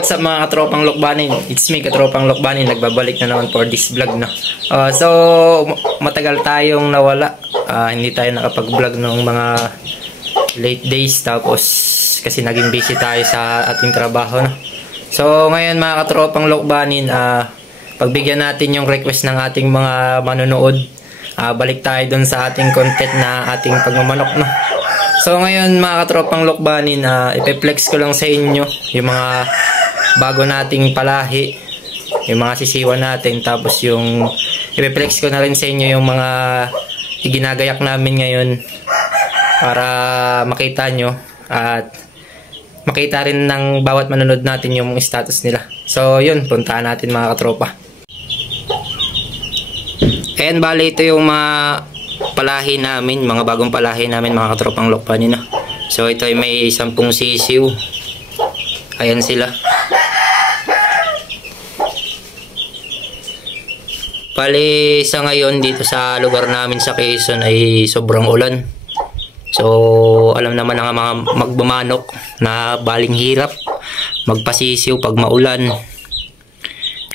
What's up mga katropang Lokbanin? It's me, katropang Lokbanin. Nagbabalik na naman for this vlog na. So, matagal tayong nawala. Hindi tayo nakapag-vlog ng mga late days. Tapos, kasi naging busy tayo sa ating trabaho na. So, ngayon mga katropang Lokbanin, pagbigyan natin yung request ng ating mga manonood. Balik tayo dun sa ating content na ating pagmamanok na. So, ngayon mga katropang Lokbanin, ipeplex ko lang sa inyo yung mga bago nating palahi, yung mga sisiwan natin, tapos yung ipeplex ko na rin sa inyo yung mga ginagayak namin ngayon para makita nyo at makita rin ng bawat manonood natin yung status nila. So yun, puntahan natin mga katropa. And bali ito yung mga palahi namin, mga bagong palahi namin mga katropang Lokbanin na. So ito ay may 10 sisiw. Ayan sila. Bali sa ngayon dito sa lugar namin sa Quezon ay sobrang ulan. So alam naman ng mga magbamanok na baling hirap magpasisiw pag maulan.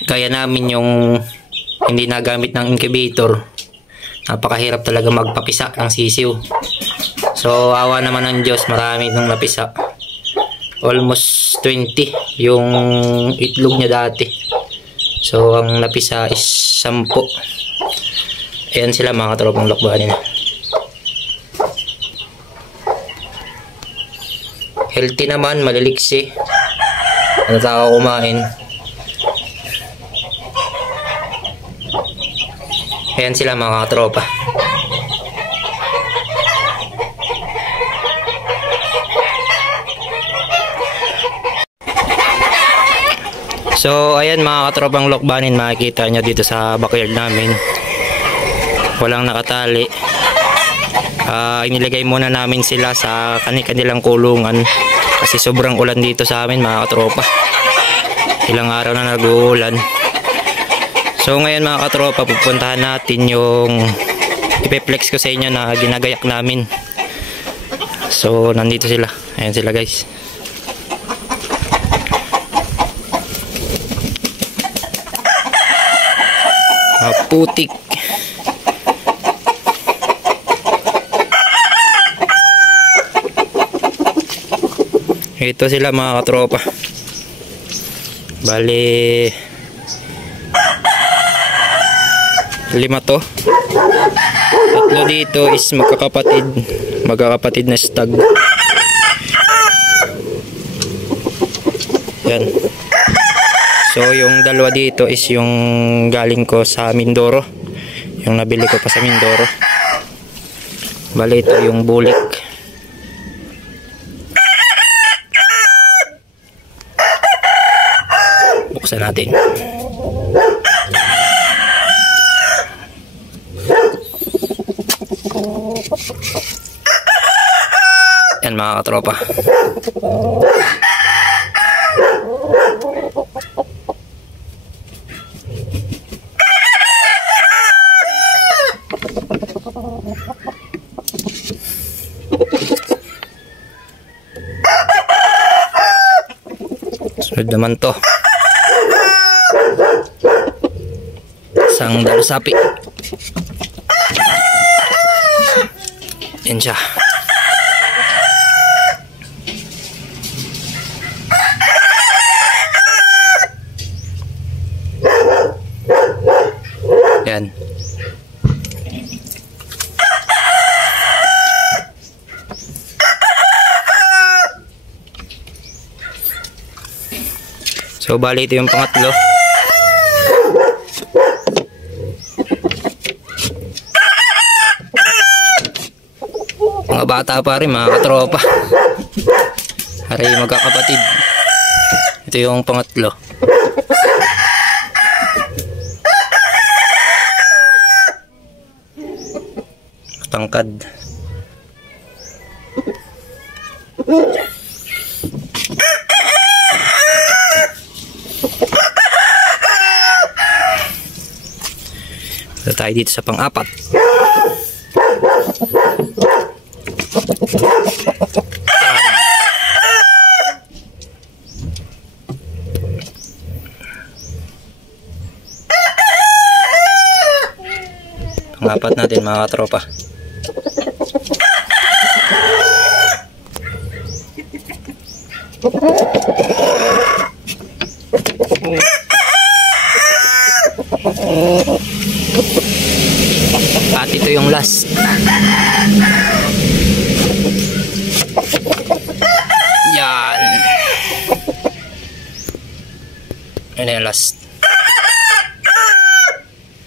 Kaya namin yung hindi nagamit ng incubator. Napakahirap talaga magpapisa ng sisiw. So awa naman ng Diyos, marami nung napisa. Almost 20 yung itlog niya dati. So ang napisa is 10. Ayan sila mga katropang Lokbanin. Healthy naman, maliliksi. Ano tao kumain. Ayan sila mga katropa. So ayan mga katropang Lokbanin, makikita nyo dito sa backyard namin walang nakatali. Inilagay muna namin sila sa kanilang kulungan kasi sobrang ulan dito sa amin mga katropa. Ilang araw na nag-uulan. So ngayon mga katropa, pupuntahan natin yung ipeplex ko sa inyo na ginagayak namin. So nandito sila. Ayan sila guys. Putik. Ito sila mga katropa. Bali 5 to. 3 dito is magkakapatid na stag. Yan. So yung 2 dito is yung galing ko sa Mindoro. Yung nabili ko pa sa Mindoro. Bali ito yung bulik. Buksan natin. Yan mga katropa. Sunod naman to. Isang dalasapi. Yan siya. Yan. So bali ito yung pangatlo. Mga bata pa rin mga katropa. Aray magkakapatid. Ito yung pangatlo. Tangkad. Tayo dito sa pang-4. Ang apat natin mga katropa. At ito yung last. Yan. Yan yung last.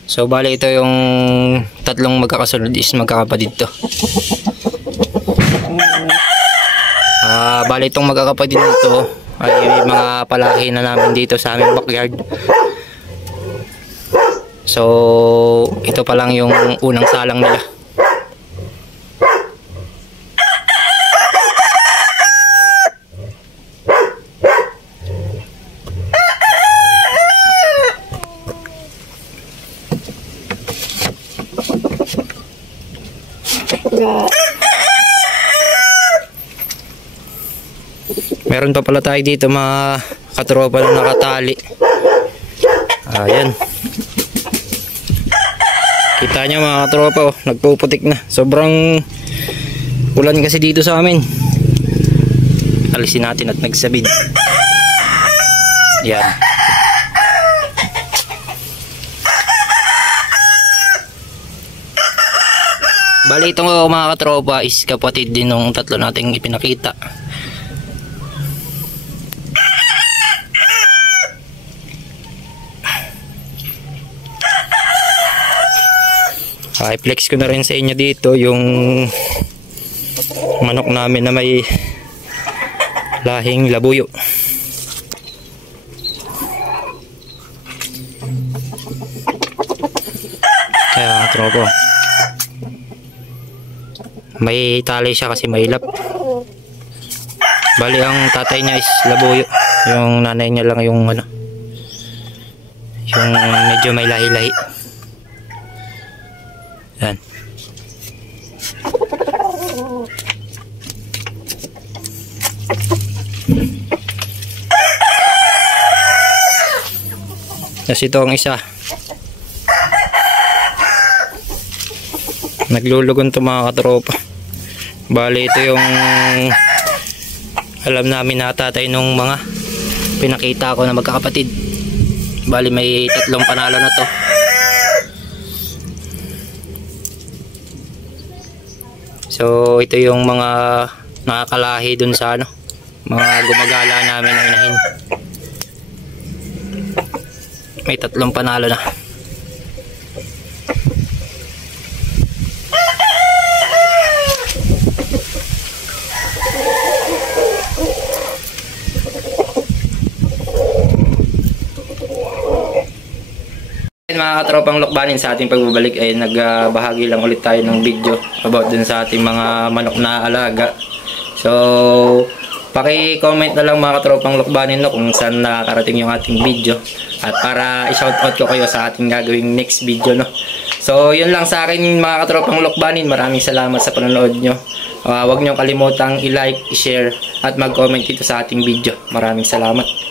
So bali ito yung tatlong magkakasunod is magkakapatid to. Bali itong magkakapatid nito ay mga palahi na namin dito sa aming backyard. So ito pa lang yung unang salang nila. Meron pa pala tayo dito mga katropa na nakatali. Ayan. Kita nyo mga katropa, oh, nagpuputik na. Sobrang ulan kasi dito sa amin. Alisin natin at nagsabid. Yan. Bali itong mga katropa is kapatid din ng tatlo nating ipinakita. I-flex ko na rin sa inyo dito yung manok namin na may lahing labuyo. Kaya tropo, may tali siya kasi may lap. Bali ang tatay niya is labuyo, yung nanay niya lang yung ano, yung medyo may lahi-lahi. Yan. Tapos ito ang isa. Naglulugon to mga katropa. Bali ito yung alam namin na tatay nung mga pinakita ko na magkakapatid. Bali may tatlong panalo na to. So ito yung mga nakakalahi dun sa ano, mga gumagala namin na inahin. May tatlong panalo na. Mga katropang lokbanin, sa ating pagbabalik ay nagbahagi lang ulit tayo ng video about dun sa ating mga manok na alaga. So paki-comment na lang mga katropang lokbanin no, kung saan nakakarating yung ating video at para i-shoutout ko kayo sa ating gagawing next video no. So yun lang sa akin mga katropang lokbanin, maraming salamat sa panonood nyo. Huwag nyo kalimutang i-like, i-share at mag-comment dito sa ating video. Maraming salamat.